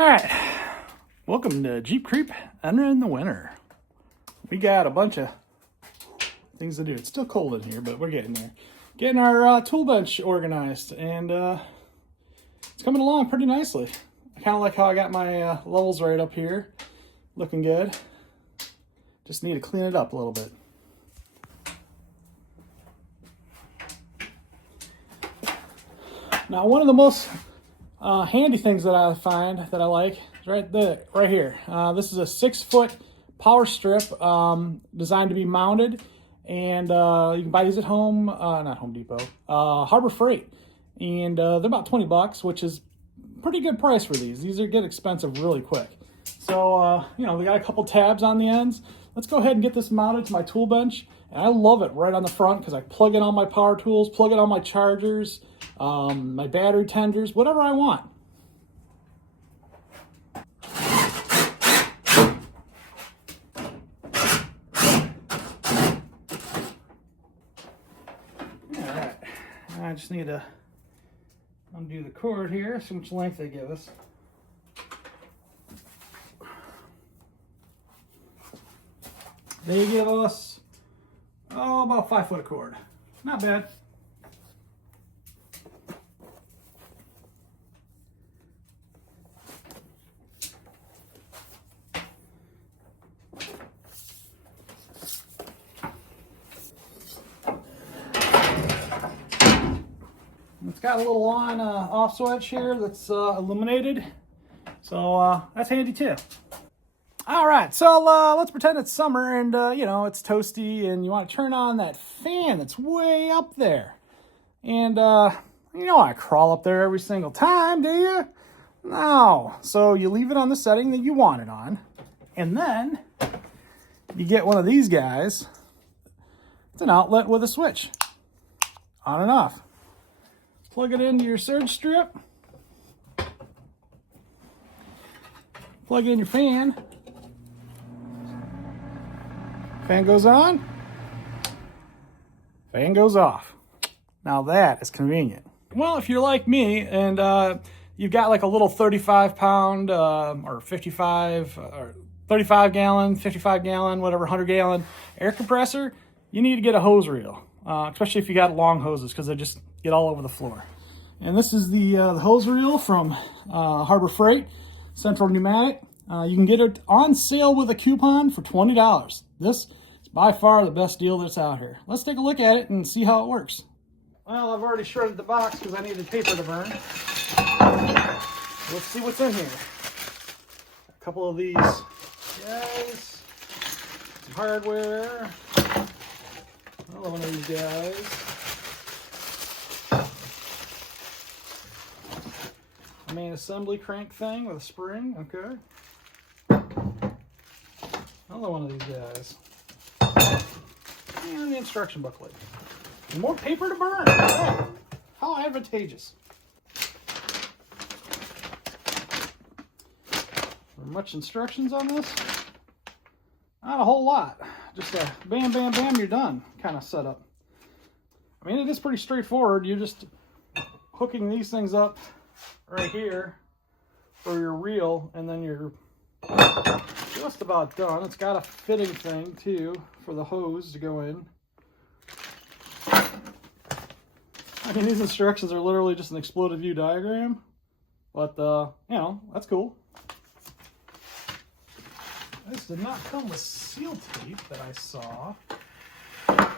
Alright, welcome to Jeep Creep Entering the Winter. We got a bunch of things to do. It's still cold in here, but we're getting there. Getting our tool bench organized, and it's coming along pretty nicely. I kind of like how I got my levels right up here. Looking good. Just need to clean it up a little bit. Now, one of the most handy things that I find that I like is right here. This is a 6-foot power strip designed to be mounted, and you can buy these at not Home Depot, Harbor Freight, and they're about $20, which is a pretty good price for these. These get expensive really quick. So we got a couple tabs on the ends. Let's go ahead and get this mounted to my tool bench, and I love it right on the front because I plug in all my power tools, plug in all my chargers, my battery tenders, whatever I want. Alright, I just need to undo the cord here, see how much length they give us. They give us, about 5 foot of cord. Not bad. It's got a little on off switch here that's illuminated, so that's handy too. All right, so let's pretend it's summer and it's toasty, and you want to turn on that fan that's way up there. And you don't want to crawl up there every single time, do you? No. So you leave it on the setting that you want it on, and then you get one of these guys. It's an outlet with a switch, on and off. Plug it into your surge strip. Plug in your fan. Fan goes on. Fan goes off. Now that is convenient. Well, if you're like me and you've got like a little 35-pound or 55 or 35-gallon, 55-gallon, whatever, 100-gallon air compressor, you need to get a hose reel, especially if you got long hoses, because they just get all over the floor. And this is the hose reel from Harbor Freight, Central Pneumatic. You can get it on sale with a coupon for $20. This is by far the best deal that's out here. Let's take a look at it and see how it works. Well, I've already shredded the box because I needed paper to burn. Let's see what's in here. A couple of these guys, some hardware, another one of these guys. A main assembly crank thing with a spring, okay. Another one of these guys. And the instruction booklet. And more paper to burn. Oh, how advantageous. Much instructions on this? Not a whole lot. Just a bam, bam, bam, you're done kind of setup. I mean, it is pretty straightforward. You're just hooking these things up right here for your reel, and then you're just about done. It's got a fitting thing too for the hose to go in. I mean, these instructions are literally just an exploded view diagram, but that's cool. This did not come with seal tape that I saw. That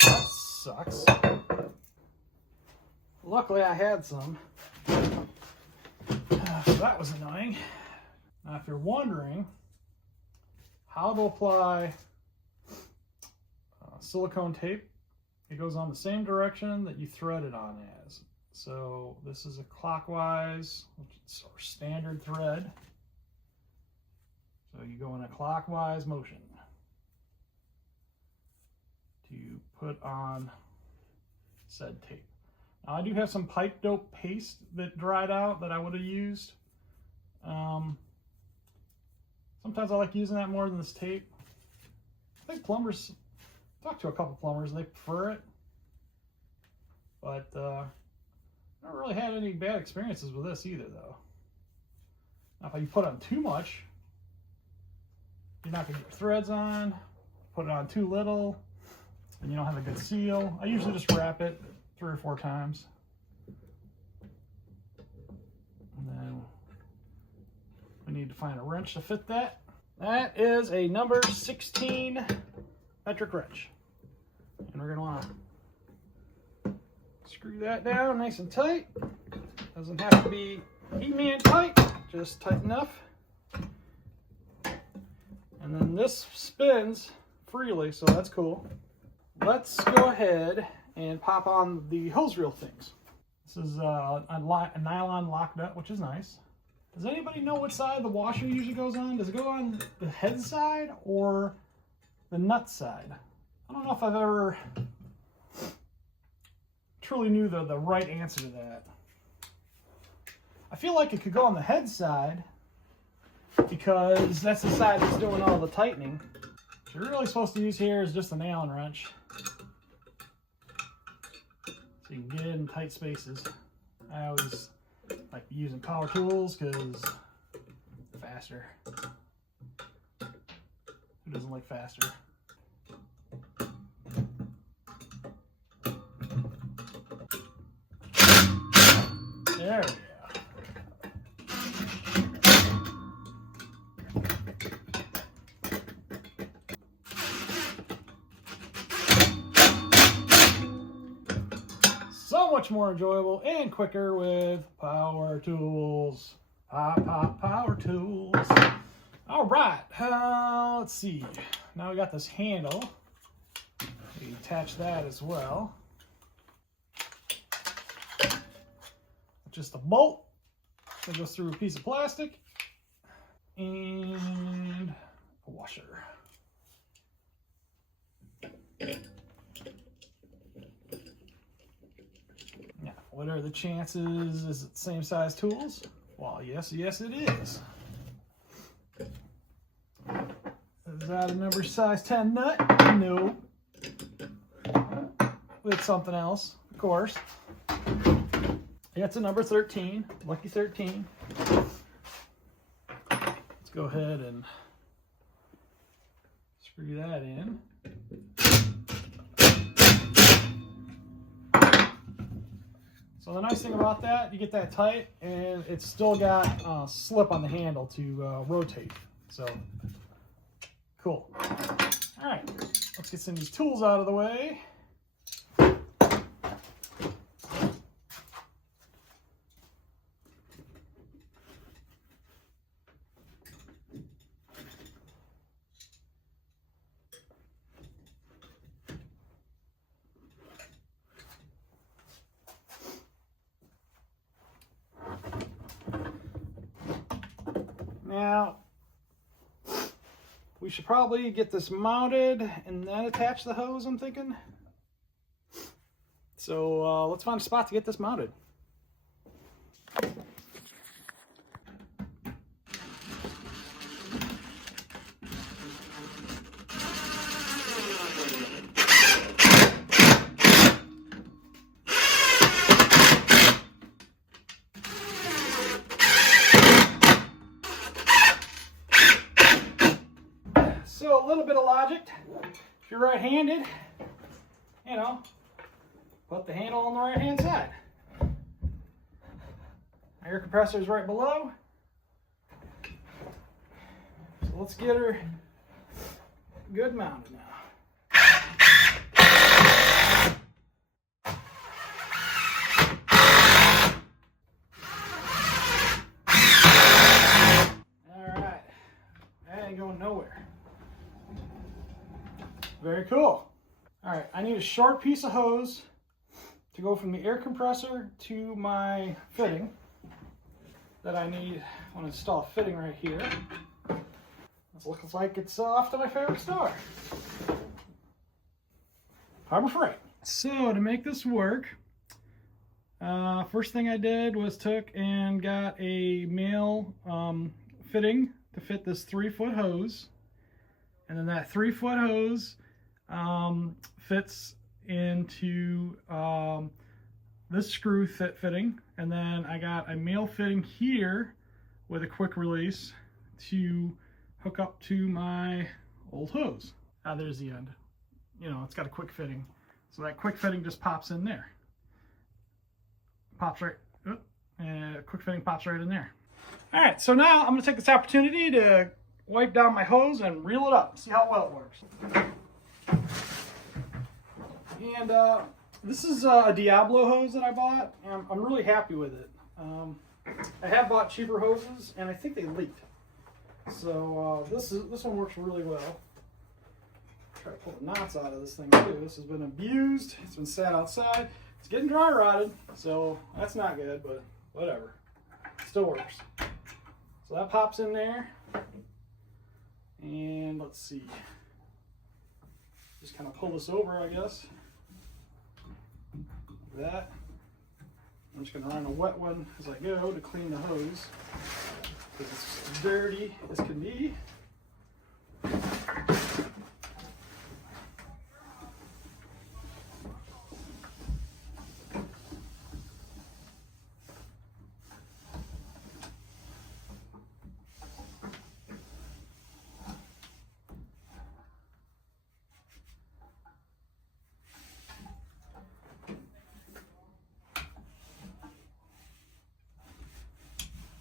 sucks. Luckily I had some. So that was annoying. Now, if you're wondering how to apply silicone tape, it goes on the same direction that you thread it on as. So this is a clockwise, or standard thread. So you go in a clockwise motion to put on said tape. Now, I do have some pipe dope paste that dried out that I would have used. Sometimes I like using that more than this tape. I think plumbers, talked to a couple plumbers, and they prefer it. But I don't really had any bad experiences with this either, though. Now, if you put on too much, you're not going to get your threads on. Put it on too little, and you don't have a good seal. I usually just wrap it 3 or 4 times. And then we need to find a wrench to fit that. That is a number 16 metric wrench. And we're going to want to screw that down nice and tight. Doesn't have to be E-man tight, just tight enough. And then this spins freely, so that's cool. Let's go ahead and pop on the hose reel things. This is a nylon lock nut, which is nice. Does anybody know which side the washer usually goes on? Does it go on the head side or the nut side? I don't know if I've ever truly knew the right answer to that. I feel like it could go on the head side because that's the side that's doing all the tightening. What you're really supposed to use here is just an Allen wrench, so you can get it in tight spaces. I always like using power tools because faster. Who doesn't like faster? There we go. So much more enjoyable and quicker with power tools. Power tools. All right, let's see. Now we got this handle. We attach that as well. Just a bolt that goes through a piece of plastic and a washer. Now, what are the chances? Is it the same size tools? Well, yes, it is. Is that a number size 10 nut? No. It's something else, of course. Yeah, it's a number 13, lucky 13. Let's go ahead and screw that in. So the nice thing about that, you get that tight and it's still got slip on the handle to rotate. So, cool. All right, let's get some of these tools out of the way. Now, we should probably get this mounted and then attach the hose, I'm thinking. So let's find a spot to get this mounted. So a little bit of logic, if you're right-handed, you know, put the handle on the right-hand side. Air compressor is right below. So let's get her good mounted now. All right, that ain't going nowhere. Very cool. All right, I need a short piece of hose to go from the air compressor to my fitting that I need. I want to install a fitting right here. This looks like it's off to my favorite store, Harbor Freight. So to make this work, first thing I did was took and got a male fitting to fit this 3-foot hose. And then that 3-foot hose fits into this screw fitting, and then I got a male fitting here with a quick release to hook up to my old hose. There's the end. You know, it's got a quick fitting. So that quick fitting just pops in there. Pops right, and quick fitting pops right in there. All right, so now I'm gonna take this opportunity to wipe down my hose and reel it up, see how well it works. And this is a Diablo hose that I bought, and I'm really happy with it. I have bought cheaper hoses, and I think they leaked. So this one works really well. Try to pull the knots out of this thing too. This has been abused. It's been sat outside. It's getting dry rotted, so that's not good, but whatever. Still works. So that pops in there. And let's see. Just kind of pull this over, I guess. Like that. I'm just going to run a wet one as I go to clean the hose, because it's as dirty as can be.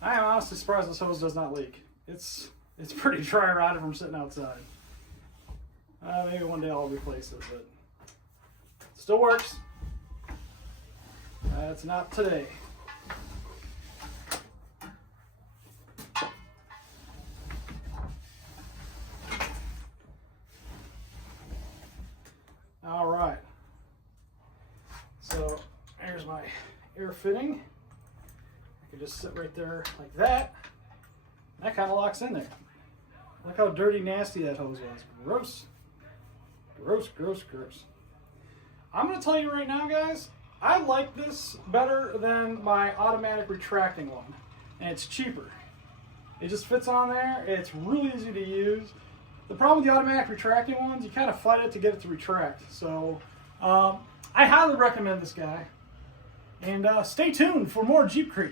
I am honestly surprised this hose does not leak. It's pretty dry rotted from sitting outside. Maybe one day I'll replace it, but it still works. It's not today. All right. So there's my air fitting. Just sit right there like that. That kind of locks in there. Look how dirty, nasty that hose was. Gross. Gross, gross, gross. I'm going to tell you right now, guys, I like this better than my automatic retracting one. And it's cheaper. It just fits on there. It's really easy to use. The problem with the automatic retracting ones, you kind of fight it to get it to retract. So I highly recommend this guy. And stay tuned for more Jeep Crate.